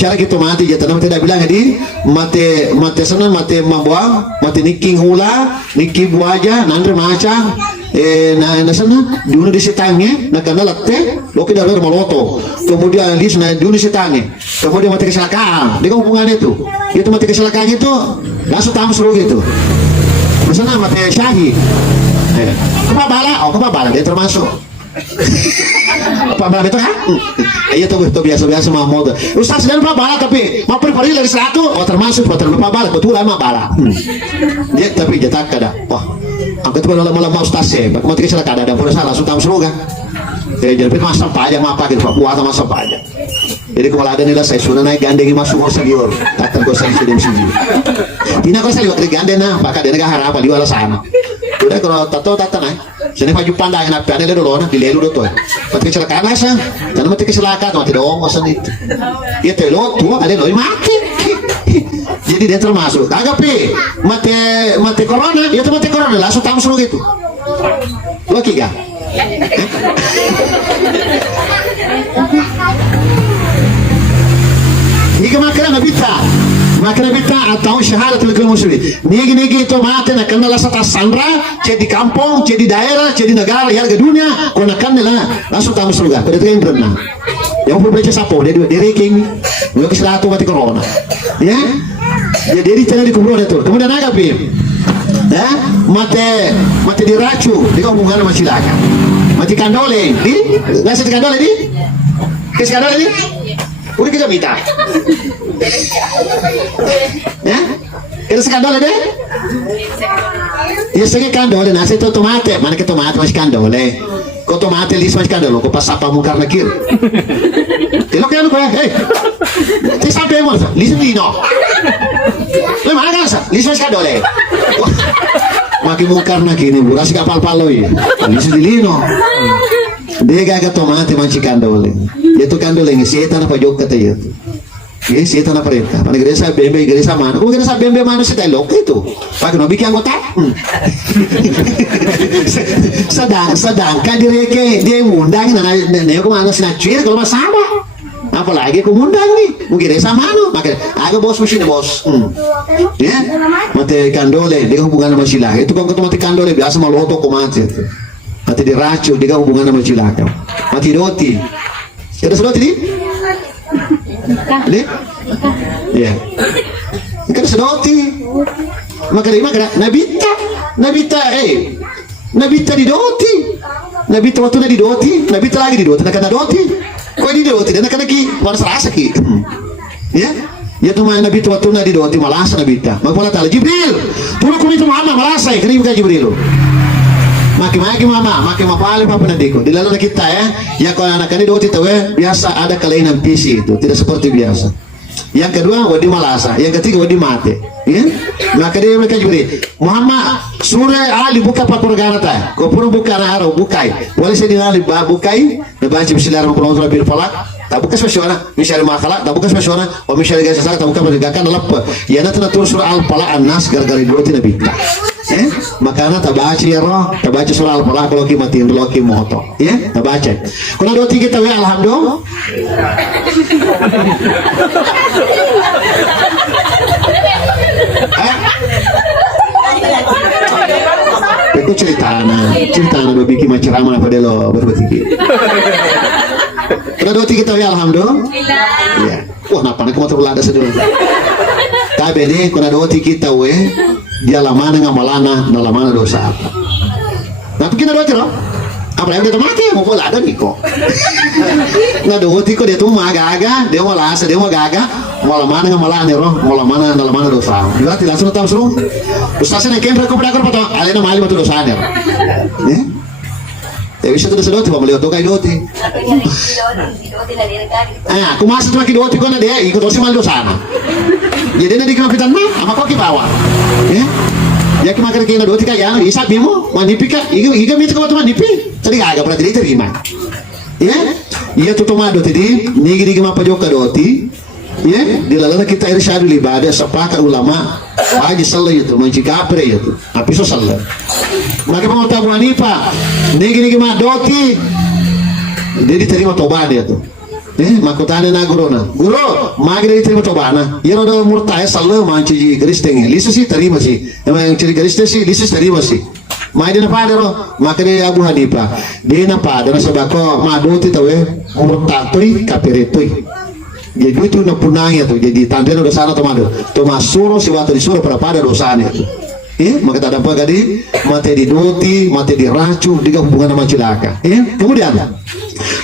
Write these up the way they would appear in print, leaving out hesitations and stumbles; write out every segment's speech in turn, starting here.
cara gitu mati ya tanam tidak bilang di mati sana mati mabuang mati niking hula niki buaja nandre maca na sana dulu di sitangnya na kana latte loki dalam maloto kemudian di sana dulu di sitangnya kemudian mati kecelakaan dia hubungannya itu mati kecelakaan itu langsung tamu suruh gitu sana mati syahid kebabala dia termasuk Pak Bala itu kan? Iya tuh biasa Mahmud. Ustaz dan Pak Bala tapi mau pergi dari 100 termasuk Pak Bala betulan Pak Bala. Dia tapi jetak kada. Wah, angkat kalau malam Ustaz ya, mau tikar kada ada pun salah langsung tahu semoga. Jadi masa apa aja apa gitu Pak buat masa apa aja. Jadi kalau ada nilai saya sudah naik gandeng masuk kursa dior, takkan kau saya sudah sini. Tina kau saya lihat gandeng nah, pakai dia negara apa di luar sana. Udah kalau tato naik. Sini paju pandang nak ada dulu nah dilelu dulu tuh. Mati kecelakaan asa, jangan mati kecelakaan mati dong masa itu. Iya telo tua ada loh mati. Jadi dia termasuk. Agak pi mati corona, dia tuh mati corona langsung tamu suruh gitu. Oke gak? Jika makanya bita atau syahadat ilmu muslim nigi itu mati nak kenal sata sandra jadi kampung jadi daerah jadi negara harga dunia kau nak kenal langsung tamu surga pada itu yang berenang yang perlu baca sapo dia ranking dia keselatu mati corona ya jadi di channel di kubur itu kemudian agak pim ya mati diracu di hubungan sama silakan mati kandole di ngasih kandole di kasih kandole di udah kita minta ya itu skandal deh ya segi kandole nasi itu tomate mana ke tomate masih kandole kok tomate lis masih kandole kok pas apa mungkar nakir telo kan kok ti sampai mo lis dino le mana sa lis masih kandole makin mungkar nakir ini burasi kapal paloi lis dilino dia gak tomate masih kandole itu kandole ngi setan apa jok kata ya ya setan apa perintah mana geresa bembe geresa mana kok geresa bembe mana sih telok itu pakai nobi yang kota sedangkan dia undang nanya kemana sih nacuir kalau sama apalagi aku undang nih mungkin geresa mana pakai agak bos mesin bos ya mati kandole dia hubungan sama silah itu kalau mati kandole biasa malu otot mati mati diracu dia hubungan sama silah mati roti ada sedoti di? Ini? Ya. Kan sedoti. Maka Nabita di doti. Nabita waktu di doti, Nabita lagi di doti, nak doti. Kau di doti dan nak lagi warna serasa ki. Ya. Ya tu main Nabita waktu di doti malas Nabita. Maka Allah Jibril. Tulu kuni tu Muhammad malas saya, kini bukan Jibril. Maki mama, maki mapali papa nadiko. Di dalam kita ya kalau anak ini doti tahu biasa ada kelainan fisik itu, tidak seperti biasa. Yang kedua wadi malasa, yang ketiga wadi mate. Ya, maka dia mereka juga Muhammad surah Ali buka pergana ta, kau pun buka arah bukai. Boleh saya dengar bukai, baca bismillahirrahmanirrahim bil falak. Tak buka spesialnya, misalnya makhluk, tak buka spesialnya, oh misalnya guys saya tak buka pergerakan dalam ya nanti natur surah al-falak an-nas gara-gara doti nabi. Makanya tak baca ya roh, tak baca surah al-falak kalau kita matiin dulu kita moto, ya, tak baca. Kalau doti kita ya alhamdulillah. Itu ceritanya do bikin macam apa dia lo berpikir. Kalau doti kita ya alhamdulillah. Iya. Wah, napa nak motor lada sedulur. Tapi deh kalau doti kita dia lamana ngamalana na lamana dosa apa. Nah, kita doti loh. Apa yang dia mati mau bola ada niko. Nah, doti ko dia tuh magaga, dia mau lasa, dia mau gaga, mau lamana ngamalana roh, mau lamana na lamana dosa. Berarti langsung tahu suruh. Ustaznya kemper ko pada ko alena mali matu dosa nya. Ya bisa terus doti pamelihat tuh kayak doti. Aku masuk lagi doti ko na dia ikut dosi mal dosa na. Jadi nanti kemakitan mah, apa kau kibawa? Ya, ya kemakan kena doti kayak isa bimo, manipi ka, iga mita kau tuh manipi, tadi agak pernah terima. Ya, iya tuh tomado tadi, nigi mapa joka doti, ya, di lalana kita irsyadu ibadah, sepakat ulama, aja salah itu, mencika apre itu, tapi so salah. Maka pengotak wanipa, nigi mah doti, dia diterima tobat dia tuh. makutane na guru na. Guru, magre terima cobaan. Yero do murtahe salle manci garis tenge. Lisu sih terima sih. Emang ciri garis sih lisu terima sih. Mai dina pada ro, makre Abu Hanifah. Dina pada na sabako maduti tawe murtatui kapiretui. Jadi itu na punangnya tuh. Jadi tandanya udah sana tuh madu. Tuh masuro si waktu disuruh pada dosanya tuh. Maka tak dapat kali mati diduti, mati diracu, dengan hubungan sama cilaka. Kemudian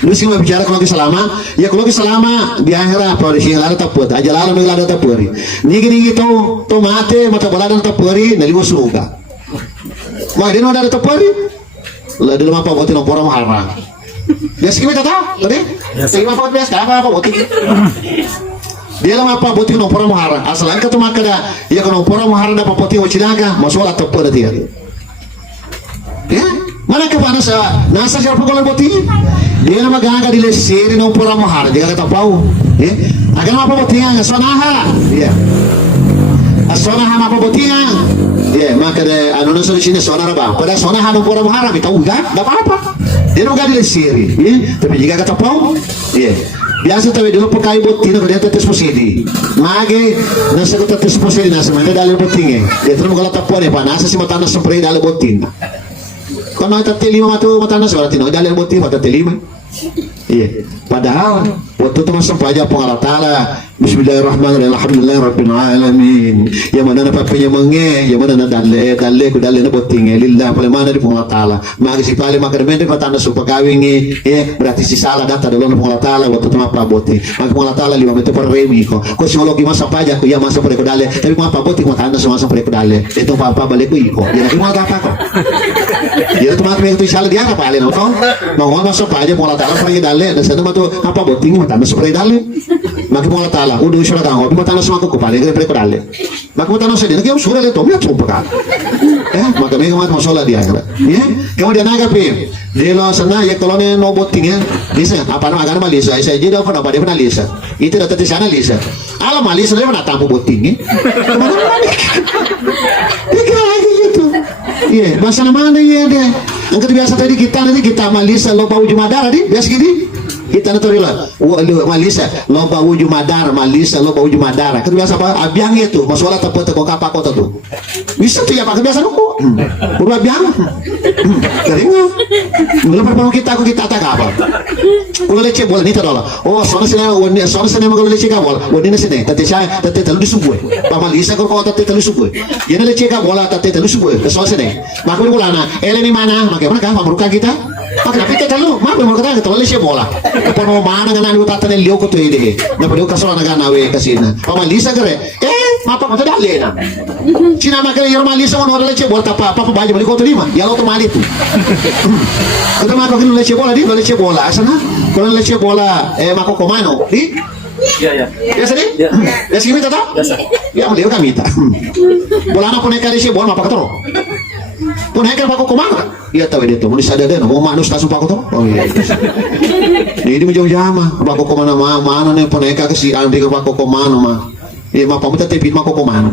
lu sih mau bicara kalau selama, ya kalau selama di akhirat apa di sini ada taput, aja lalu ada tapuri. Nigi to mate mata bola ada tapuri, nali surga. Maka dia ada tapuri, lah dia apa buat orang haram. Biasa kita tahu, tadi? Saya apa biasa apa buat dia lama apa buat orang orang haram. Asal angkat tu maka dah, ya kalau orang haram dapat poti wacinaga, masalah tapur dia. Mana ke mana nasa siapa kalau boti? Dia nama gaga di leseri no orang haram, dia kata pau. Agama apa botinya? Sonaha, ya. Sonaha apa botinya? Ya, maka deh anu nasa di sini sonaha apa? Pada sonaha no orang haram itu enggak, enggak apa-apa. Dia nama gaga di leseri, tapi jika kata pau, ya. Biasa tahu dulu pakai botin kalau dia tetes posisi, mage nasa ko tetes posisi nasa mana dalam botingnya, dia terus kalau tapon ya panas sih mata nasa spray dalam botin. Kalau kita telima mata nasa berarti no dalam botin mata telima. Iya, padahal waktu itu masuk aja Allah Taala. Bismillahirrahmanirrahim. Alhamdulillahirabbil alamin. Yang mana dapat penyemenge, yang mana dalle ku dalle na botinge lillah pale mana di Allah Taala. Maka si pale maka mente patanda supa kawingi, berarti si salah data dulu na Allah Taala waktu itu apa boti. Maka Allah Taala lima meter per remi ko. Ko psikologi masa paja ku ya masa pare ku dalle, tapi apa boti ku tanda semua masa pare ku dalle. Itu apa balik ku iko. Ya ki mau apa ko. Ya itu maka itu salah dia apa ale no to. Mau masa paja Allah Taala pare dalle, dan sana matu apa boti ku tanda spray dalle. Maka Allah Taala udah usura kang hobi matana sama aku kupale kare dalle. Maka matana sedih nak usura le to mi atro pakal. Maka mega mat masalah dia ya. Kemudian agape. Dilo sana ya kalau ne no botingnya bisa apa nama agama lisa saya jadi apa dia pernah lisa. Itu data di sana lisa. Alam lisa dia pernah tamu botingnya. Mana-mana. Gitu. Iya, bahasa mana ya deh. Angkat biasa tadi kita nanti kita malisa lo bau jumadar di biasa gini. Kita nanti lah, malisa lo bau jumadar, malisa lo bau jumadar. Kan biasa apa? Abiang itu, masalah tepat kok apa kota tuh. Bisa tuh ya pakai biasa nunggu. Udah abiang. Keringa. Belum pernah kita tak apa. Kalau leceh boleh nih tahu oh soalnya sini kalau leceh kabol, wani nasi nih. Tadi saya tadi terlalu disubuh. Pamalisa kalau tadi terlalu disubuh. Yana leceh kabol tadi terlalu disubuh. Soalnya sini. Maka boleh bulana. Ini mana? Maka mana kah? Pembukaan kita. Maka tapi kita lu, maaf mau kata terlalu leceh bola. Apa mau mana dengan anu tata nih liok tuh ini. Nah pada kasar naga nawe kasina. Pamalisa kere. Apa kata dah lena. Cina maka yang malisa mau orang leceh bola apa baju balik kau terima. Ya lo tuh mali tuh. Kata maka kalau leceh bola di leceh bola sana. Kalau leceh bola mako komano di. Ya. Biasa nih? Ya. Biasa kita tahu? Biasa. Ya beliau kami tak. Bola anak poneka leceh bola apa ketoro? Poneka mako komano. Iya tahu dia tuh. Mau disadar deh. Mau manus tasuk pak ketoro. Oh iya. Ini menjauh jama. Mako komano mana nih poneka ke si Andri ke mako komano mah. Iya mah pamu tetep mako komano.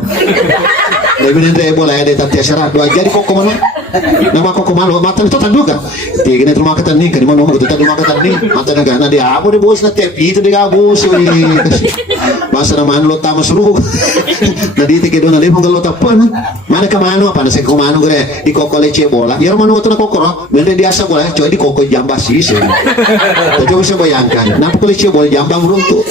Lebih nanti bola ada tapi asyara dua jadi kok komano. Nama kok komano matan itu tanduka. Tiga nih rumah ketan nih kan mana mau kita rumah ketan nih matan negara dia apa deh bos nanti itu dia bos ini. Masa nama lo tamas suruh. Nadi tiga dona leh mungkin lo tapan. Mana kemana apa nasi komano gue di koko leceh bola. Ya mana waktu nak kokoro. Nanti dia asal bola coba di koko jambas sih. Coba bisa bayangkan. Nampak leceh bola jambang runtuh.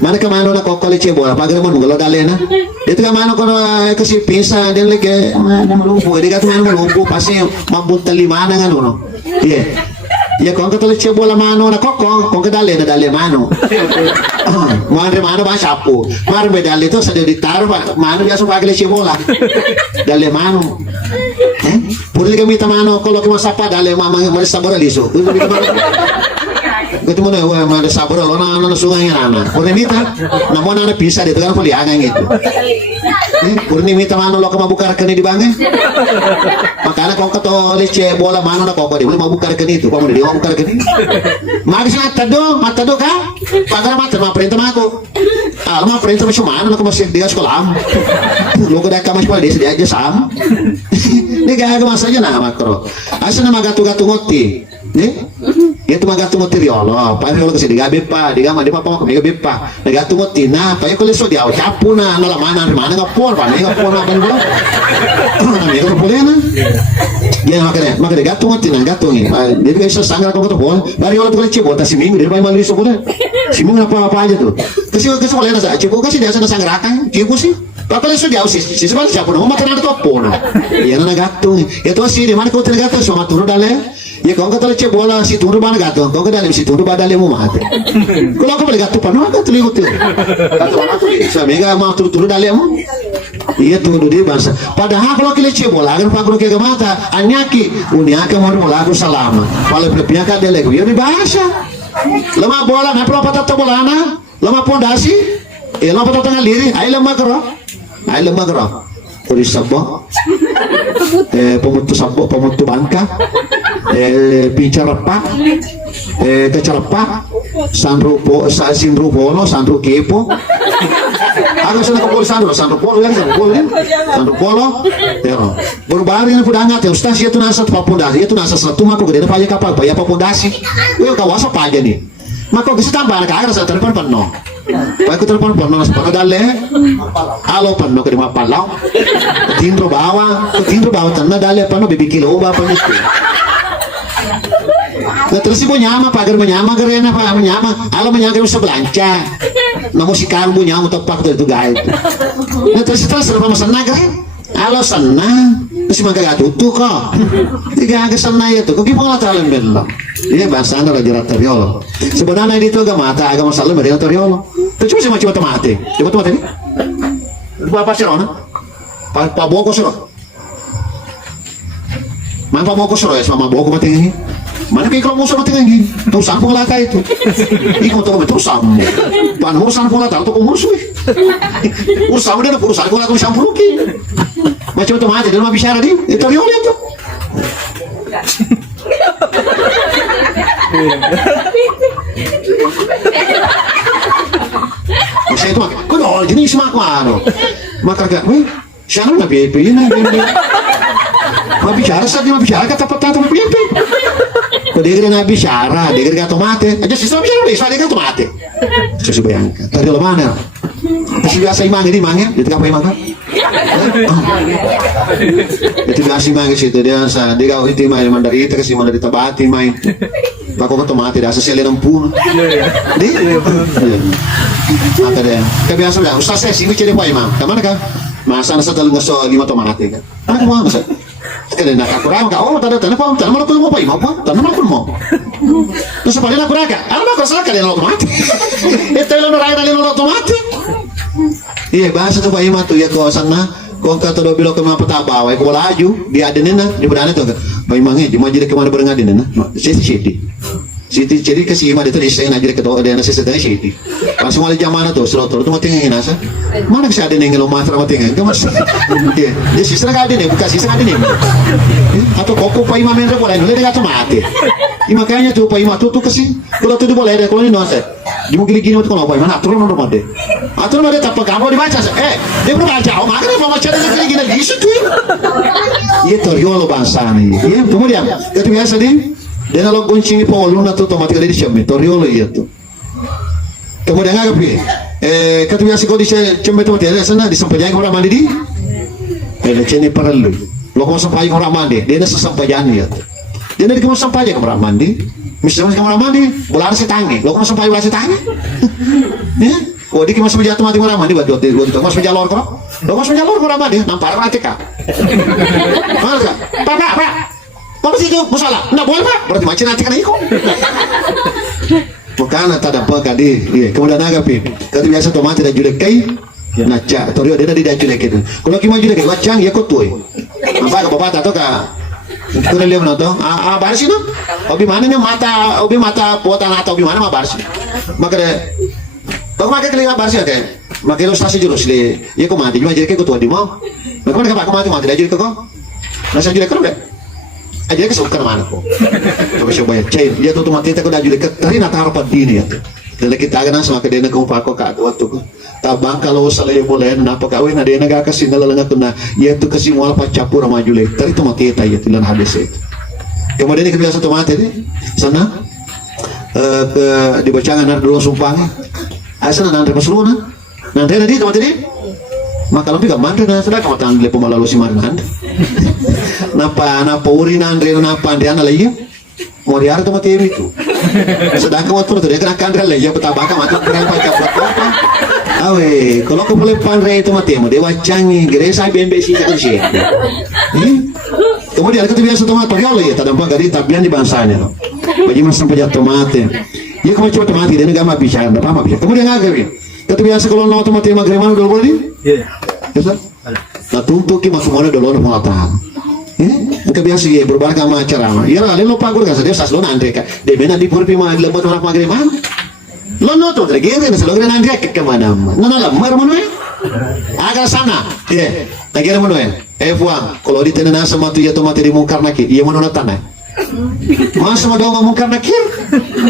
Mana kemana nak kok leceh bola pagar mau kalau dalena itu kemana kalau kasih pisah dia lagi melumpuh dia kata mana melumpuh pasti mampu tali mana kan uno iya ya kau kata leceh bola mana nak kok ke dalena mano mana bahasa apa mana bedal itu sudah ditaruh mana biasa pakai leceh bola dalena mano boleh kami tamano kalau kita sapa dalena mama merasa beraliso Gitu mana wah mana sabar lo nana sungai nana. Purnimita, namun nana bisa deh kan poli angan gitu. Purnimita mana lo kemau buka rekening di bank? Makanya kau kata leceh bola mana kau dia boleh mau buka rekening itu, kamu dia mau buka rekening. Maksudnya mata do kan? Pagar mata mah perintah aku. Mah perintah macam mana aku masih dia sekolah. Lo kena kamu sekolah dia aja sam. Ini gak ada masanya nah makro. Asal nama gatu ngoti, nih. Itu magato mo teriolo, pa ko kasi digabe pa, digama di pa pa ko digabe pa. Nagato mo tina, pa ko leso diaw, chapu na nalamana mana nga por pa, nga por na kan bro. Ami ko pole na. Yan makare gato mo tina, gato ni. Di ka isa sangra ko to pon. Bari wala to chibo, ta siming di pa mali so ko. Siming na pa aja to. Kasi wala na sa chibo kasi dia sa sangra kan, chibo si. Papa leso diaw si sebal chapu no mata na to pon. Yan na gato ni. Ito si di mana ko tina gato so maturo dale. Ya kau kata leceh bola si turu mana gato, kau ke dalam si turu badale mu mate. Kalau aku balik gato pano gato lihat tu. Gato mana tu? So mega mau turu dalam mu. Iya turu di bangsa. Padahal kalau kita leceh bola, agar pak ke mata, anyaki, uniaka mau bola aku salama. Kalau pelipnya kan dia lagi, ya di bahasa. Lama bola, nak perlu patah bola na, lama pondasi, lama patah tengah liri, ay lama kero. Tulis sabok, pemutu bangka, pincar repak, kecerapak, sandru polo, sandru kepo. Agak sana ke sandru polo ya, Berbari na pudangat ya, ustaz itu nasa papondasi, itu nasa satu mako gede paya kapal, paya papondasi. Yo kawasa paja nih. Mako bisa tambah nak agak sa telepon penuh. Baik telepon penuh nas penuh dale. Halo penuh ke lima palau. Tindro bawa tanah dale penuh bibi kilo ba penuh. Nah terus ibu nyama pagar menyama gerena pak menyama. Halo menyama usah belanja. Namun si kamu nyama tepak itu gaya. Nah terus serba masalah kan? Halo senang. Terus maka gak tutup kok. Tiga agak senang itu. Kok gimana talem belum? Iya bahasa anda lagi teriolo. Sebenarnya itu agama salah mereka teriolo. Tapi cuma cuma mati. Coba mati ini. Apa sih Rona? Pak Boko sih. Mana Pak Boko sih ya sama Boko mati ini? Mana kayak kalau musuh mati lagi? Tahu sampul lah itu. Ikut tahu betul sampul. Pan urusan pula tahu tuh musuh. Urusan udah ada urusan pula tuh sampul lagi. Macam itu mati dan mau bicara di teriolo itu. Saya itu kok dol jenis mak mano. Maka gak, siapa na pipi na. Mabicara saat dia mabicara kata peta tu pipi. Kau dengar na bicara, dengar kata mati. Aja sisa bicara deh, soalnya kata mati. Saya bayangkan. Tadi lo mana? Masih biasa imang ini imangnya, itu apa imang kan? Itu biasa imang situ dia sa, dia kau itu main mandari itu kasih mandari tabati main. Bako ka tomate dah sesele ng puno. Di? Apa dia? Kebiasaan dah. Ustaz saya sini cari apa imam? Kemana kah? Masa nasa talung so 5 tomate kan? Ano mo masa? Kaya nakakurang ka. Oh, tanda pa. Tanda mo ko pa imam pa. Tanda mo ko mo. Terus pa rin nakura ka. Ano ba ko sa kanya ng tomate? Ito lang na raya ng tomate. Iya, bahasa tu pa imam tu ya ko sana. Kung ka todo bilo ka mga patabaw ay ko wala aju di adenin na di badana to bay mangi di majire ka mana barang adenin na siti ciri kasi ima dito isa na jire ka to adena sa sedai siti pas mo ali jamana to slotor to matingin nasa mana kasi adenin ngelo matra matingin ka mas iya di sisa ka adenin bukan sisa adenin atau koko pa ima menre wala nule ka to mate ima kanya to pa ima to kasi kalau to di bola ada kalau ni no sa di mo giligini mo to ko pa ima atro no made atro made tappa kamu dibaca dia berbaca oh makanya mau macam ni gini di situ iya teriolo bahasa ni iya kemudian itu biasa nih dia kalau kuncing polo na to otomatis di cembe teriolo iya tuh kemudian apa kata biasa kau di cembe tu dia sana di sampaian orang mandi di ada ceni perlu lo kau sampaian orang mandi dia ada sesampaian ya dia dari kau sampaian orang mandi misalnya kamar mandi bola si tangi lo kau sampaian bola si tangi ya oh di mas menjatuh mati orang mandi buat dua mas menjalor kok lo mas menjalor orang mandi nampar mati kak mana kak pak apa sih itu masalah nggak boleh pak berarti macam nanti kan ikut bukan ada apa kadi kemudian agapi kata biasa tomat tidak julek kai naca torio dia tidak julek itu kalau kita julek wacang ya kok tuh apa ke bapak atau kak kita lihat nonton baris itu obi mana nih obi mata buatan atau obi mana mah baris maka deh kau makai kelinga baris ya kan makai lo stasi jurus le ya kau mati cuma jadi kau tua di mau maka kau mati tidak jadi kau nasi julek kan aja ke suka mana kok coba coba ya cair dia tuh mati kita kau dah julek tadi nak taruh pada ini ya dan kita agak nasi maka dia nak kau pakai kak waktu tabang kalau salah yang boleh napa kau ini ada yang agak kasih nelalang tu na ya tu kasih mual pacapur sama julek tadi tu mati kita ya tilan habis itu kemudian ini kebiasaan tu mati ni sana ke dibacangan dulu sumpahnya. Asal nanti pasluna. Nanti teman ini. Maka lebih gampang na sudah kamu tangan lepo malalu si Marinan. Napa uri nandre napa andi ana lagi. Mau diarah tuh mati itu. Sedangkan waktu itu dia kena kandre lagi ya petabaka mati kurang pakai apa. Awe, kalau kau boleh pandai itu mati mau dewa canggih, geresa BNB sih kan sih. Kemudian kita biasa tomat pakai oleh ya, tak dampak dari tabian di bangsanya. Bagi mas sampai jatuh mati. Ya kamu coba tomati, dia nggak mau bicara, apa apa bicara. Kemudian nggak gini. Kita biasa kalau mau tomati maghrib mana dulu boleh? Iya. Bisa? Nah tuntut kita masuk mana dulu nak pengetahuan. Kita biasa ya berbagai macam ceramah. Ya lah, lupa gue kan dia saslo nanti kan. Dia benar di purpi mah lembat orang maghrib mana? Lo noto lagi ya, nasi logran nanti ke mana? Nana lembar mana? Agak sana. Iya. Lagi mana mana? F1. Kalau di tenan sama tu ya tomati di mungkar nak, iya mana tanah? Masa mau dong ngomong karena kir?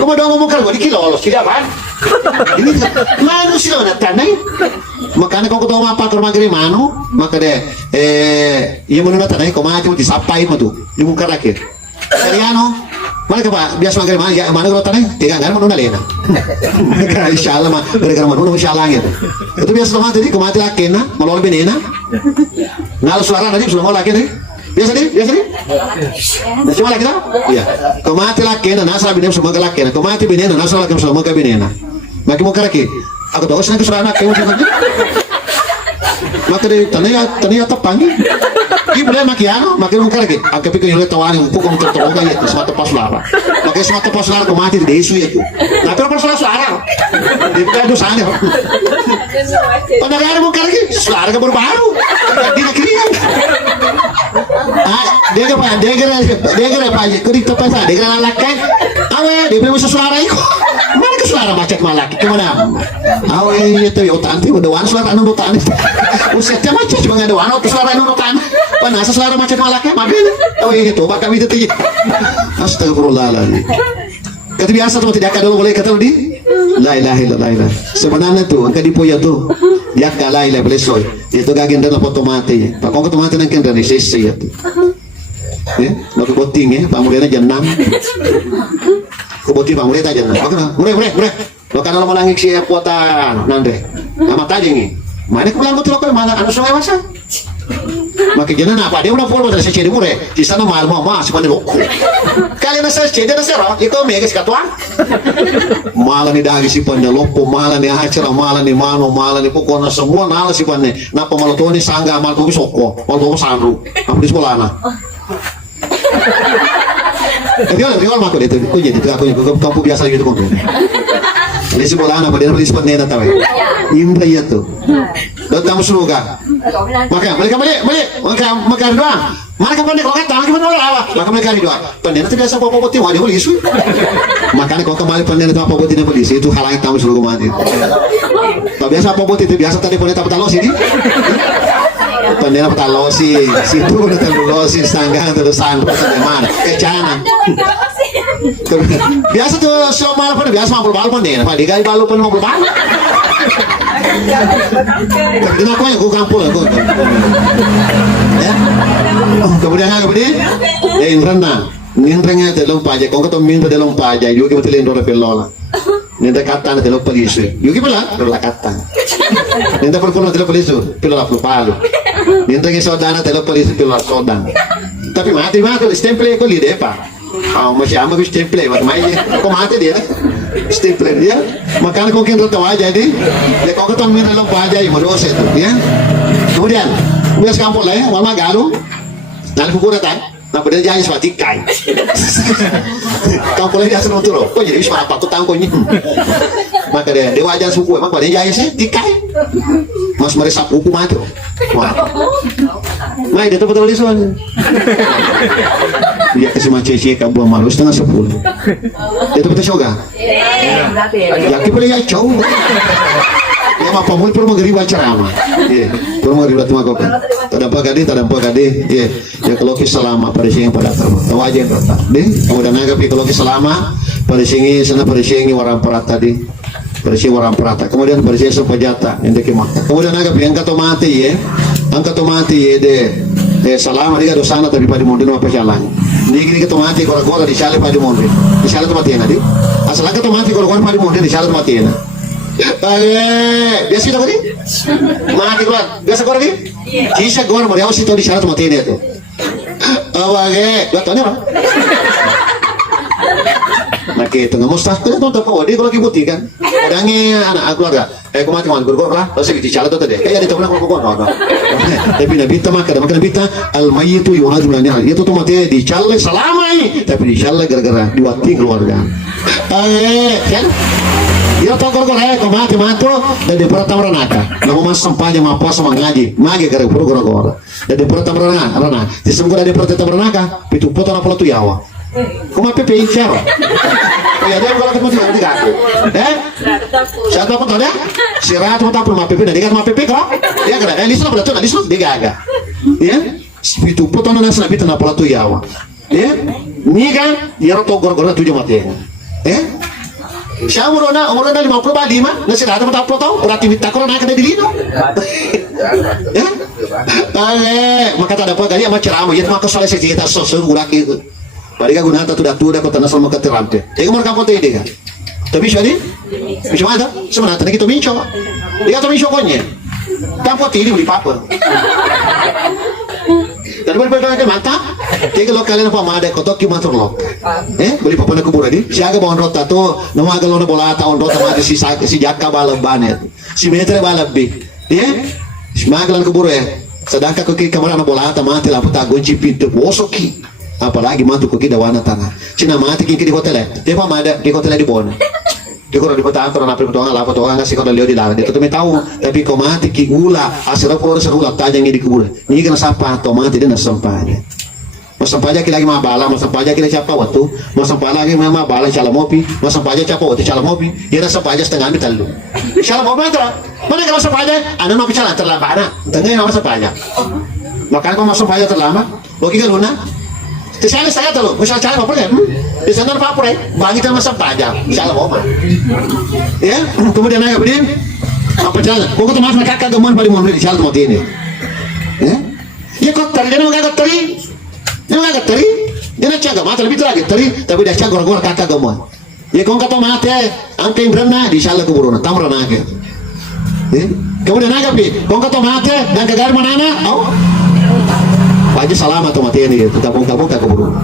Kau mau dong ngomong karena di kilo, tidak kan? Ini manusia mana tanah? Makanya kau ketemu apa kerma kiri manu? Maka deh, iya menurut tanah kau mati mau disapai mah tuh di muka rakir. Seriano, mana pak? Biasa maghrib mana? Ya mana kalau tanah? Tiga nggak mau nunda lena. Mereka insyaallah mah mereka mau nunda insyaallah gitu. Itu biasa teman tadi kau mati laki na, malu lebih nena. Ngal suara tadi sudah mau laki nih. Biasa nih. Nah, cuma lagi tau? Iya. Kau mati laki na, nasa binen semua ke laki na. Kau mati binen na, nasa laki semua ke binen na. Maki mau keraki. Aku tahu sih nanti suara anak kamu macam maka dari tanya tepangi. Ini boleh makiano, makin mau keraki. Aku pikir yang tahu ani, pukul untuk tahu gaya. Semua tepas lara. Maka semua tepas lara kau mati di desu itu. Nah, terus pas suara. Di bukan itu sana. Pada hari mau keraki, suara ke baru. Dia kiri. Dia kira apa? Kudik tepas dia kira lalakan. Awe, dia belum bisa suara itu. Mana ke suara macet malaki? Kemana? Awe, itu ya otak anti udah wan suara anu otak anti. Usetnya macet cuma nggak ada wan otak suara anu otak anti. Panasa suara macet malaki? Mabil. Awe itu, bakal itu tinggi. Astagfirullahaladzim. Kata biasa tuh tidak ada boleh kata di. La ilaha illallah. Sebenarnya tuh angka di poya tuh. Ya kalah ilaha belesoi. Itu gagen dalam foto mati. Pak kau foto mati nangkin dari sisi ya tuh. Ya, lalu boting ya, pamuriannya jam 6. Keboti pamurian aja nah. Oke, murah. Lo kan lo malangik si kuatan nanti. Amat aja nih. Mana kebelang betul lo mana anu sungai masa? Maka jangan apa dia udah follow dari cedek murah. Di sana mahal masih pada loko. Kalian nasa cedek nasa roh, itu mega sekatuan. Malah nih dagi si panda lopo, malah nih acara, malah nih mano, malah nih pokoknya semua nala si panda. Napa malah tuh nih sangga, malah tuh soko, malah tuh sandu. Apa di sekolah na? Riol mako dito. Kau jadi tu aku kampung biasa gitu kau. Di sekolah na, pada di sekolah nena tahu. Imba ya tu. Datang suruga. Maka mereka balik. Maka doang. Mereka balik kalau kata, mereka balik apa? Maka mereka doa. Pendeta tu biasa apa poti wajah polisi. Makanya kau kembali pendeta tu apa poti na polisi itu halangi tamu suruga mati. Tak biasa apa poti itu biasa tadi pendeta petalos ini. Pendeta petalosi, situ udah terlosi, sanggang terus sandro mana? Kecanan. Biasa tuh semua apa biasa mau balon pun deh, Pak digai balon pun mau balon. Tapi aku yang gue kampul aku. Ya. Kemudian Nintrengnya dalam pajak, kau ketemu minta dalam pajak, yuki betul indora pelola. Ninta katan dalam polisi, yuki pula dalam katan. Ninta perpuluhan dalam polisi, pelola palu. Ninta saudara dalam polisi pelola sodan. Tapi mati stempel aku lihat apa? Masih ama bis stempel, kau mati dia. Stempel dia, makanya kau kira tahu aja di. Ya kau ketemu minta dalam pajak, mau dosa itu, ya. Kemudian, bias kampung lah ya, mama galu, nanti pukul datang. Nah, pada jangan seperti kai. Kau boleh biasa nonton loh. Kau jadi bisa apa? Kau tahu kau ini. Maka dia wajar suku. Emang pada jangan saya tikai. Mas mereka hukum mati. Wah. Nah, dia tuh betul soalnya. Dia kasih macam cek kamu malu 9:30. Dia tuh betul shoga. Ya kita boleh ya jauh. Ya apa pun perlu menggeri ceramah. Perlu menggeri batu makok. Tadampak kade. Ya kalau kisah selama pada sini pada tahu aja yang berta. Kemudian agak kalau kisah selama pada sini sana pada sini warang perata di. Pada sini warang perata. Kemudian pada sini sepajata yang dekemak. Kemudian agak angkat mati ya deh. Selama dia dosana tapi pada mundur apa jalan. Ini kita mati kalau di sale pada mundur. Di sale mati yang ada. masalah kita mati kalau kan pada model di syarat mati ya. Biasa kita kali mati keluar biasa kau lagi kisah kau orang meriau situ di syarat mati ini tuh. Dua tahunnya apa? Maki itu nggak mustahil tuh tahu dia kalau kibuti kan. Orangnya anak keluarga. Kau mati mana guru lah. Terus di syarat tuh deh. Kayak di tahun aku kau no. Tapi nabi kita makan nabi kita al mayitu yuhadulanya. Itu tuh mati di syarat selama ini. Tapi di syarat gara-gara diwati keluarga. Kan? Dia tahu kalau kau mati dan di pertama ranaka. Namun mas sampahnya mampu sama ngaji gara gara. Dan di pertama ranaka. Di semua di pertama ranaka. Itu foto apa tuh yawa. Kuma pepe siapa? Oh ya dia kalau ketemu di aku. Siapa pun tahu dia? Si Ratu tahu rumah pepe, dia kan rumah pepe kau? Dia kan? Lihat pada tuh, lihat dia gaga. Ya, itu foto nana senapi tanah pala tuh yawa. Ya, ni kan dia tahu gor-gor tujuh mati. Siapa umurnya 50 nasi Ratu tahu berarti minta kau naik ke diri itu. Ya, maka tak ada apa kali sama ceramah, ya maka soal cerita sosok urak itu. Mereka guna tu dah kota nasal makat terante. Ego mereka kota ini kan. Tapi siapa ni? Siapa ada? Sebenarnya kita minco. Dia tu minco konye. Kamu kota ini beli apa? Dan berbagai mata. Tiga lokal yang apa ada kota kiman terlok. Beli apa nak kubur ni? Siapa bawa rota tu? Nama agak lona bola tahun rota ada si jaka balap banet. Si meter balap bi. Semagalan kubur Sedangkan kaki kamar anak bola mati lampu tagunci pintu bosoki. Apalagi mantu kaki dawana tanah. Cina mati kiki di hotel dia apa ada di hotel di Bona. Di kota di kota antara napi petualang lah petualang ngasih kota leo di dalam. Dia tuh tahu tapi kau mati ki gula asal aku harus gula tajang di kubur. Ini kena sapa atau mati dia nasampanya. Masampaja kita lagi mabala, masampaja kita siapa waktu, masampaja lagi memang bala cala mopi, masampaja siapa waktu cala mopi, dia nasampaja setengah metal lu. Cala mopi itu, mana kalau masampaja, anda mau bicara terlambat, anak, tengah yang masampaja. Makanya kau masampaja terlambat, bagi kan luna. Terus saya tahu, misal cara apa ya? Di sana apa ya? Bagi kita masampaja, cala mopi. Ya, kemudian naik begini, apa jalan? Kau tuh mas kakak geman pada mobil di cala mopi ini. Ya kau tadi dia mau kakak tadi. Dia nggak teri, dia nak caga mata lebih lagi teri, tapi dia caga gor-gor kakak gemon. Ya kau kata mati, angka yang berenang di salah keburuna, tamu renang ke. Kemudian naga pi, kau kata mati dan kegar mana na? Oh, pagi selamat tu mati ini, kita bongkar keburuna.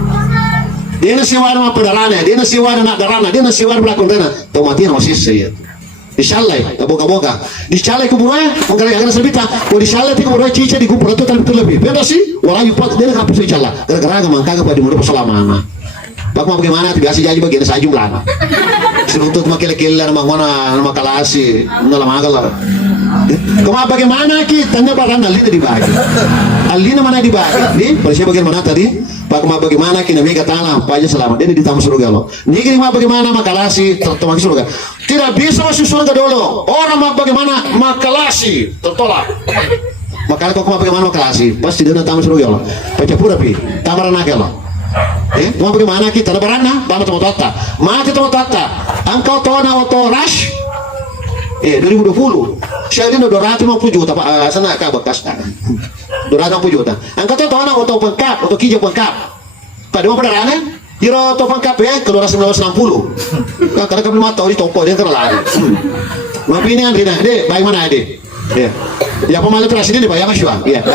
Dia nasi warna apa darahnya, dia nasi warna nak darahnya, dia nasi warna belakang darah, tu mati masih saya. Disalai, boga-boga. Disalai kuburan, mengkara yang sebita. Kalau disalai tiga kuburan cica di kuburan itu terlebih lebih. Beda sih, orang yang dia nggak bisa disalai. Gara-gara nggak mangka pada murid selama. Bak mau bagaimana? Biasa jadi bagian saja jumlah. Senuntut makin killer, nama kalasi, nama magal. Kamu bagaimana kita? Tanya barang alina dibagi. Alina mana dibagi? Nih, persia bagaimana tadi? Pak mau bagaimana kita mega tanah, pajak selamat. Dia di tamu surga loh. Nih mau bagaimana makalasi tertolak surga? Tidak bisa masuk surga dulu. Orang mau bagaimana makalasi tertolak. Makanya kau mau bagaimana makalasi? Pasti dia tamu surga loh. Pajak pura pi, tamaran naga loh. Mau bagaimana kita? Ada barangnya, bama temu tata. Mati temu tata. Engkau tahu na auto rush? 2020. Saya ini 250 juta Pak, sana kah bekas kan? 250 juta. Engkau tahu na auto pengkap, auto kijau pengkap. Pada mana pernah? Jiro auto pengkap ya, keluar 1960. Karena kami mau tahu di toko dia kena lari. Tapi ini Andrina, deh, bagaimana deh? Ya pemalu presiden dibayar masyarakat, ya.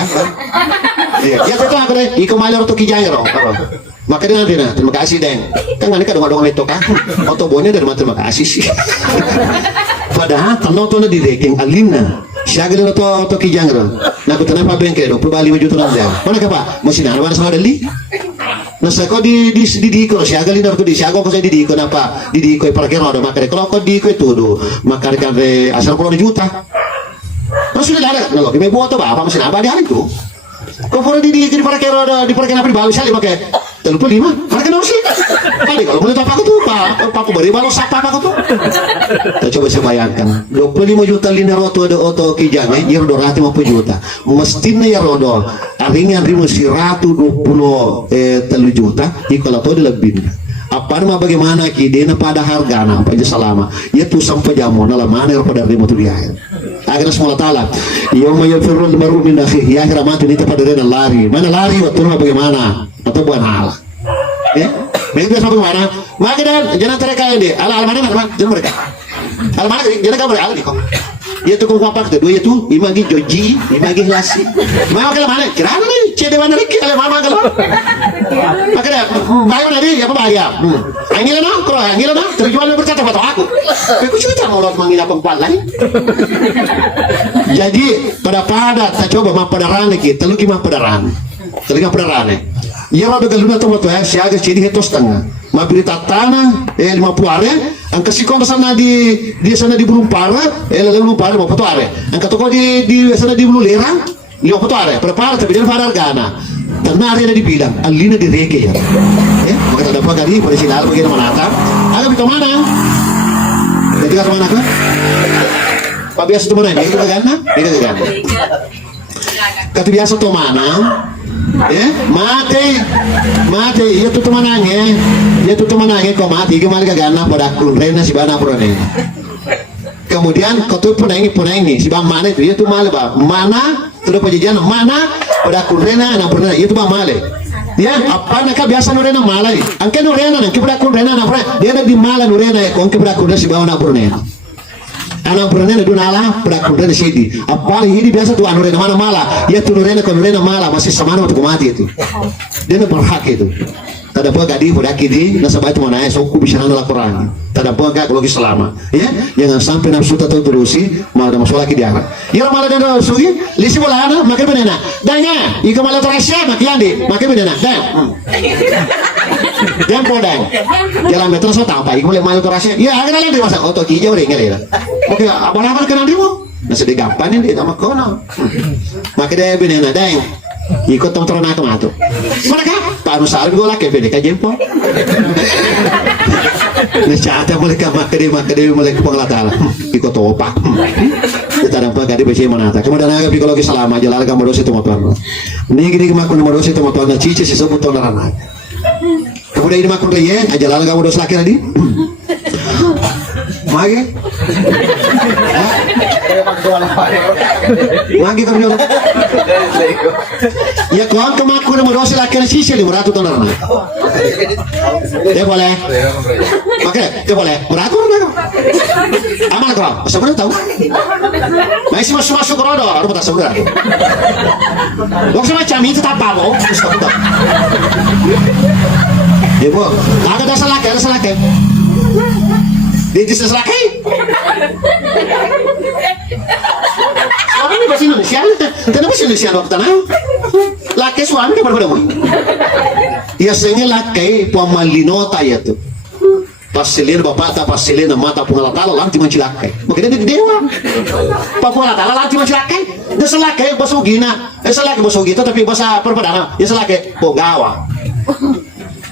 Ya betul aku deh, iko malu auto kijau ya, maka dia nanti terima kasih deng. Kan nggak doang itu kan? Otobonya dari terima kasih sih. Padahal kalau tuh di ranking Alina, siaga dia auto kijang loh. Nah aku tanpa bengkel 25 juta nanti. Mana pak? Mesin apa sama deli? Nah saya kok di ko siaga lina aku di siaga kok saya di ko napa? Di ko parkir ada makanya kalau kok di ko itu do makanya kan asal 10 juta. Terus sudah ada, nah lo ibu atau apa mesin apa di hari itu? Kau pernah di parkir ada di parkir apa di Bali saya pakai terlupa 5 mereka nol sih kali kalau boleh apa tuh pak aku beri balos apa aku tuh kita coba saya bayangkan 25 juta lina roto ada auto kijangnya ya 250 juta mestinya ya rodo aringan rimu si 120 3 juta kalau tuh lebih apa nama bagaimana kidena pada harga apa aja selama ya tuh sampai jamu dalam mana pada rimu tuh dia akhirnya semua taala yang mayafirul baru min akhihi akhirnya mati ini pada lari mana lari waktu bagaimana atau buat hal ya Mereka biasa bagaimana? Maka dan jangan mereka yang dia. Ala mana jangan mereka. Ala mana jangan kamu ala di kok. Ia tu kau apa tu? Dua itu imagi joji, imagi lasi. Mau kalau mana? Kira ni cede mana lagi? Kalau mama kalau. Maka dah bayu nadi apa bahaya? Angin lah, kalau angin lah, terjual berkata pada aku. Aku cerita mau lot mangin apa lain. Jadi pada tak coba mapadaran lagi, terlalu gimana padaran? Terlalu padaran. Ia ada galuna tu waktu siaga cedi itu setengah. Mabirita tanah 50 are ang kasiko sana di sana di Bulumpara lalu Bulumpara 50 are ang katoko di sana di Bululera 50 are prepara tapi jangan fara gana tanah are di bilang alina di reke ya maka tak dapat kali pada sinar bagaimana manata aga bito mana jadi ka mana ka pabiasa tu mana ini gana kata biasa tu mana mate iya tu temanange kau mati gimana gana pada rena si bana prone kemudian kau tu punai ini si bang mana itu iya tu male ba mana terus pajajan mana pada rena na prone iya tu bang male ya apa nak biasa nurena malai angke nurena nak pada rena na prone dia ada di mala nurena ya kau pada si bang na prone anak pernah dunala pada kuda sidi apa ini biasa tuh anu mana mala ya tuh nurena kalau nurena mala masih sama waktu mati itu dia berhak itu tada apa gadi pada kidi nasabah itu mana ya so ku bisa laporan tada apa gak kalau selama ya jangan sampai nafsu atau terusi malah masuk lagi dia ya malah dia sugi lisi bola ana makin benena danya ika malah terasya makin di makin benena dan dan podang jalan metro so tampai ika malah terasya ya akan lain dewasa otot hijau deh ngelera oke apa kenal demo nasi de gampang ini sama kono makin dia benena dan ikut tong-tong nak matu mereka Pak Nusal gue lagi beda jempol ini cata mereka makade mereka pengelatala ikut topak kita dapat kadi besi mana tak kemudian agak psikologi selama jalan kamu dosi itu motor ini gini makun dosi itu motornya cici si sebut toleran kemudian ini makun reye jalan kamu dosi laki tadi mage mage kamu jual ya kawan kemakun dosi laki cici 500 toleran dia boleh maka dia boleh beratur aman kau sebenarnya tahu masih masuk rodo harus tak sebenarnya waktu macam itu tak apa ibu ada selaki di selaki suami bahasa Indonesia kenapa bahasa Indonesia waktu tanah laki suami kan berbeda ya sehingga laki pemalinota ya tuh pasilin bapak tak pasilin mata pengalatala lanti mencilakai makanya dia dewa papua latala lanti mencilakai dia selaki bahasa Ugina selaki bahasa Ugita tapi bahasa perbedaan ya selaki bogawa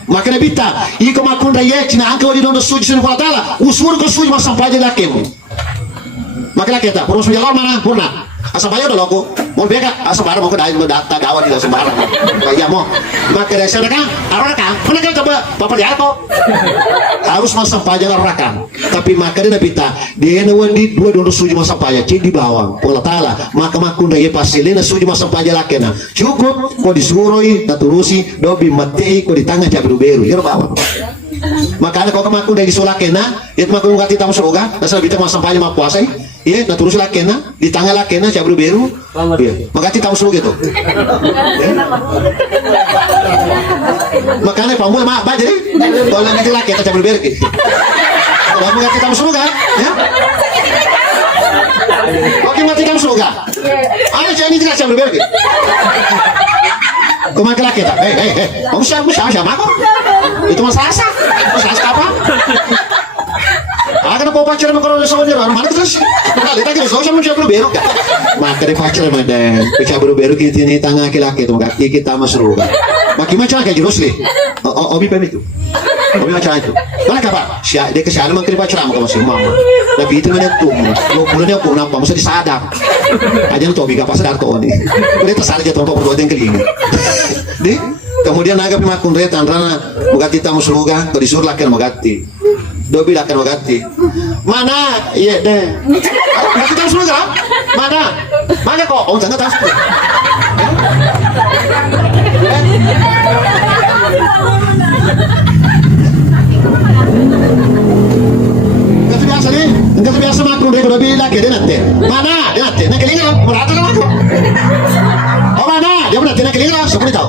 makanya bita ika makun raya cina angka wadi dondo suji sini pengalatala usur ke suji mas sampai aja lakimu makanya kita perus menjalan mana purna asal bayar udah logo mau bega asal barang mau kedai mau data gawat tidak sembarang kayak mau maka dari sana kan arakan mana kan coba bapak dia kok harus masang pajak arakan tapi maka dia pita dia nawan di dua dondo suji masang pajak cik di bawang pola tala maka makun raya pasilina suji masang pajak lakena cukup kau disuroi naturusi dobi matei kau di tangan cabai beru ya bawang makanya kau kemakun dari sulakena itu makun ngati tamu seroga dasar bita masang pajak mak puasa iya, nah terus lakena di tangga lakena cabru beru, iya, makanya tahu seru gitu. Makanya pamul mak baca deh, kalau nanti lakena cabru beru, kalau makanya tahu seru kan, ya? Oke mati tahu seru kan? Ayo jangan ini cabru beru. Kau makan lakena, kamu siapa kok? Itu masalah apa? Akan apa pacaran kalau sama dia orang mana terus? Kali tak kira sama siapa beru kan? Maka dia pacaran ada, siapa beru kita ini tangga laki-laki itu maka kita masuk kan? Maki macam kayak jurus nih, obi pemit itu, obi macam itu. Mana kabar? Dia kesana maka dia pacaran sama masih mama. Tapi itu mana tuh? Bulan dia pun nampak, mesti disadap. Aja tuh obi kapas sadar tuh ini. Dia tersadar jatuh untuk berdua yang kelima. Di kemudian agak makun dia tanrana mugati tamu semoga kalau disuruh laki mugati. Dobi akan mengganti. Mana? Iya deh. Kita tahu semua mana? Mana kok? Oh jangan tahu. sama aku dia udah bilang dia nanti. Mana dia nanti? Nak kelingan merata sama aku. Oh mana? Dia nanti nak kelingan siapa tahu?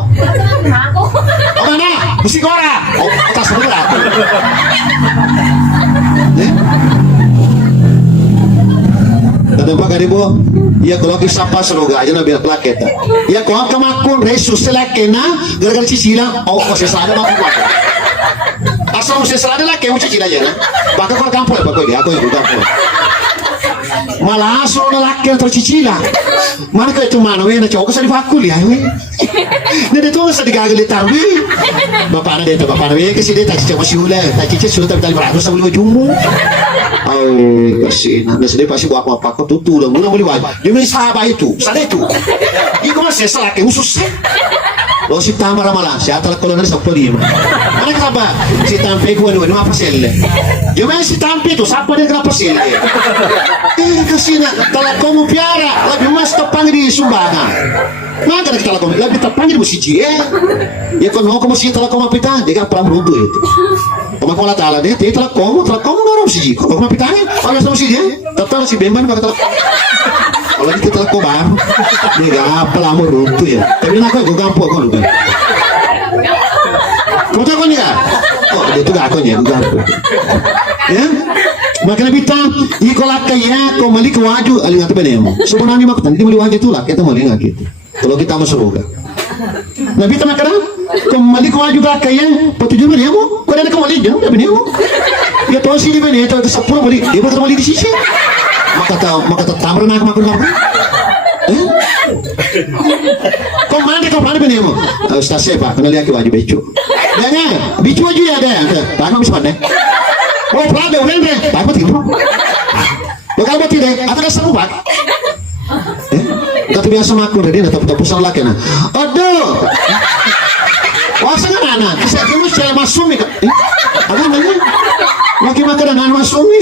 Oh mana? Mesti gora. Oh tak sebenarnya. Tanda pa karibo, ya kalau kisah pas roga aja nabi plaket. Ya kau kamakun resus selakena, gara-gara cicilan, oh kau sesada makun kuat. Asal sesada lah kau cicilan aja na. Baka kau kampung apa kau dia, aku yang kampung. Malah asal laki tercicilan. Mana kau itu mana? Weh, nak cakap saya difakul ya, weh. Nede tu masa digagal tarwi. Bapak ada itu, bapak ada. Kasi dia tak cicak masih ulah, tak cicak sudah tapi beratus sama lima jumbo. Ay, kasi na sedih pasti buat apa kau tutu lah, mula boleh wajib. Dia mesti sahabat itu, sada itu. Iku masih salah ke khusus. Lo si tamar malah, si atal kolonel siapa dia? Mana kenapa? Si tampe ku anu apa sel? Dia mesti si tampe itu, siapa dia kenapa sel? Kasi na kalau kamu piara, lebih mas tepang di Sumbangan. Maka kalau kamu lebih tepang di musiji, ya kalau kamu si kalau kamu pita, dia kan perang runtuh itu. Kamu kalau tala dia telah kamu baru musiji. Kalau kamu pita, kalau sama si dia, tetap si Bemban bakal kalau kita telah kobar, dia gak apa lah mau runtuh ya. Tapi nak aku gampang kau lupa. Kau tahu kan ya? Oh dia tu gak aku ya, gampang. Ya, makanya kita ikolah kaya kau malik waju aling atau benemu. Sebenarnya makna ini malik waju tu lah kita malik ngak gitu. Kalau kita masuk surga. Nabi kita makna kau malik waju gak kaya, petujuh benemu. Kau ada kau malik jauh benemu. Ya tahu sih di benemu itu sepuluh malik, dia bakal malik di sisi. Maka tamar nak makun kamu. Kau mana benemu? Ustaz siapa? Kena lihat ke waju becu. Jangan, becu waju ya ada. Tak kamu sempat deh. Oh, pelada, udah deh. Tak apa tidur. Bakal mati deh. Atau kan seru pak? Kata biasa makun deh. Dia tak pusat lagi na. Aduh. Wah sangat anak. Saya kamu saya masuk ni. Apa namanya? Maki makanan masuk ni.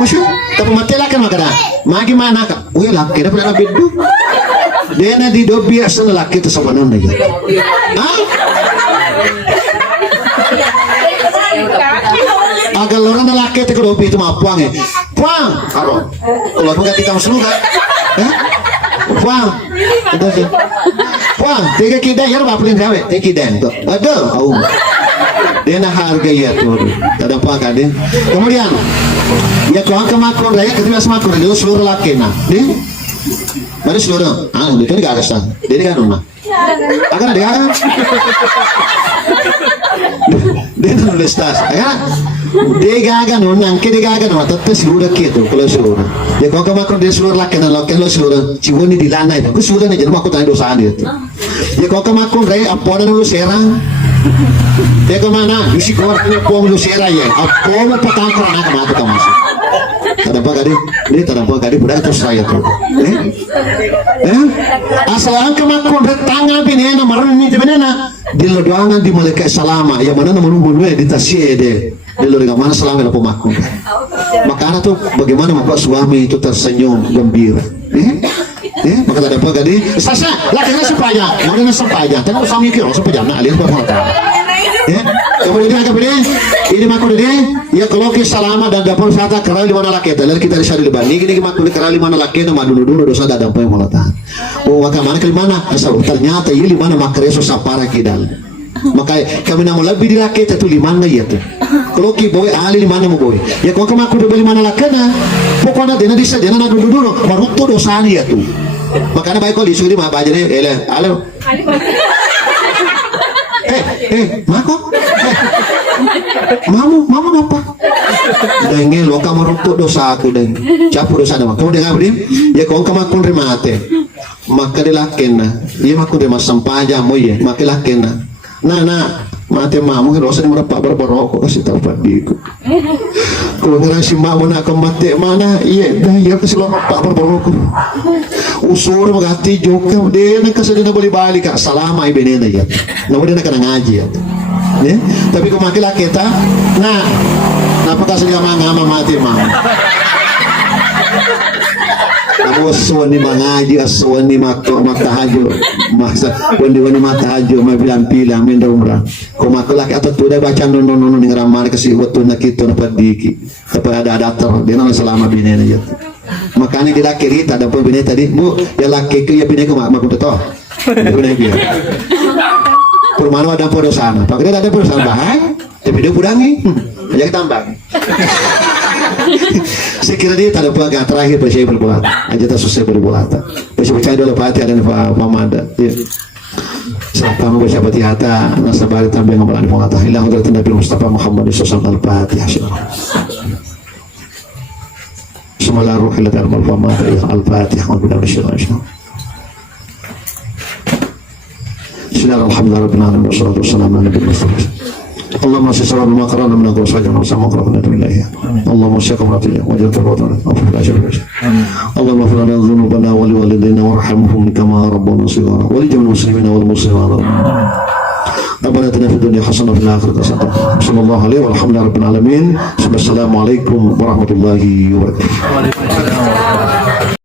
Masuk. Tapi mati lah kan makanan. Maki mana kak? Wih laki dah pernah bedu. Dia nanti do biasa laki tu sama nona ya. Ah? Agar orang laki tu kalau itu mah puang ya. Puang. Kalau aku ganti kamu semua kan? Puang. Puang. Tiga kita ya apa paling gawe? Tiga kita tu. Aduh. Kau. Dia nak harga ya tu. Tak ada apa kan dia. Kemudian. Ya kau angkat makron raya, ketika makron dia seluruh laki na, dia, mana seluruh, dia kan tidak ada dia kan rumah, akan dia kan, dia nulis tas, ya, dia kan nang, dia kan nang, tapi seluruh gitu, kalau seluruh, ya kau angkat makron dia seluruh laki na, laki lo seluruh, cium ni di lana itu, aku seluruh ni jadi aku tanya dosa dia tu, ya kau angkat makron raya, apa ada lu serang. Dia ke mana? Isi keluar punya pom lu serang ya, apa mau petang kerana kemana kamu masuk? Tak apa kadi, ini tak apa kadi budak terus saya tu. Asal angka makon retanga binena marun ni binena. Dilo doangan di malaikat salama, yang mana nama numbun we di tasye de. Dilo dengan mana selama dapat makon. Makanya tu bagaimana membuat suami itu tersenyum gembira. Maka tak apa kadi. Sasa, laki-laki supaya, mana supaya. Tengok suami kira supaya nak alih berkata. Kemudian ini makhluk ini ya kalau kita selama dan dapat satu kerana di mana laki itu lalu kita disari lebar ini makhluk kerana di mana laki itu madu dulu dosa dan apa yang melata oh maka mana ke mana asal ternyata ini mana makreso sapara kidal maka kami nak lebih di laki itu di mana ya tu kalau kita boy ahli di mana mau boy ya kalau makhluk di mana laki na pokoknya dia bisa dia nak dulu baru tu dosa ni ya tu makanya baik kalau disuruh mah baca ni halo mako mamu apa dengel waka marutuk dosa aku deng capu dosa nama kamu dengar beri ya kau kamakun remate maka dilakena iya maku de masam paja mo ye maka lakena na mate mamu dosa ni merapa berapa kasih tahu padiku kalau ngerasa si mamu nak kemate mana iya dah iya kasih lo pak berapa usur magati joka dia nak kasih dia boleh balik selama ibenena ya nama dia nak kena ngaji ya tapi kau makin laki kita nah apa kasih dia mama mati mama Ako aswan ni mangaji, aswan ni matahajo, masa wani matahajo, may bilang-bilang, may umrah. Kung makulaki atau tuda baca nono ning ramar kasi waktu nak kita dapat diki, dapat ada datar, dia nang selama bini aja. Makanya di laki kita ada pun bini tadi, bu, ya laki ya bini aku mak aku toh, bini dia. Permana ada podo sana, pakai ada podo sana bahaya, tapi dia pudangi, aja tambah. Saya kira dia tak ada pegang terakhir pasal berbulat. Aja tak susah berbulat. Pasal percaya dulu pati ada Pak Mamada. Sampai mau baca Fatihah, nasabari tambah ngomong di Fatihah. Ilah hadrat Nabi Mustafa Muhammad sallallahu alaihi wasallam. Bismillahirrahmanirrahim. Al-Fatihah. Bismillahirrahmanirrahim. Wassalatu wassalamu ala nabiyil Mustafa. اللهم صل على ما قرانا من القرآن وسلم وسلم وقرأنا من الله اللهم وسعكم رضي وجل تبارك اللهم اغفر لنا ذنوبنا ولوالدينا وارحمهم كما ربونا صغارا ولجميع المسلمين والمسلمات ربنا اتنا في الدنيا حسنه وفي الاخره حسنه صلى الله عليه والحمد لله رب العالمين السلام عليكم ورحمه الله وبركاته.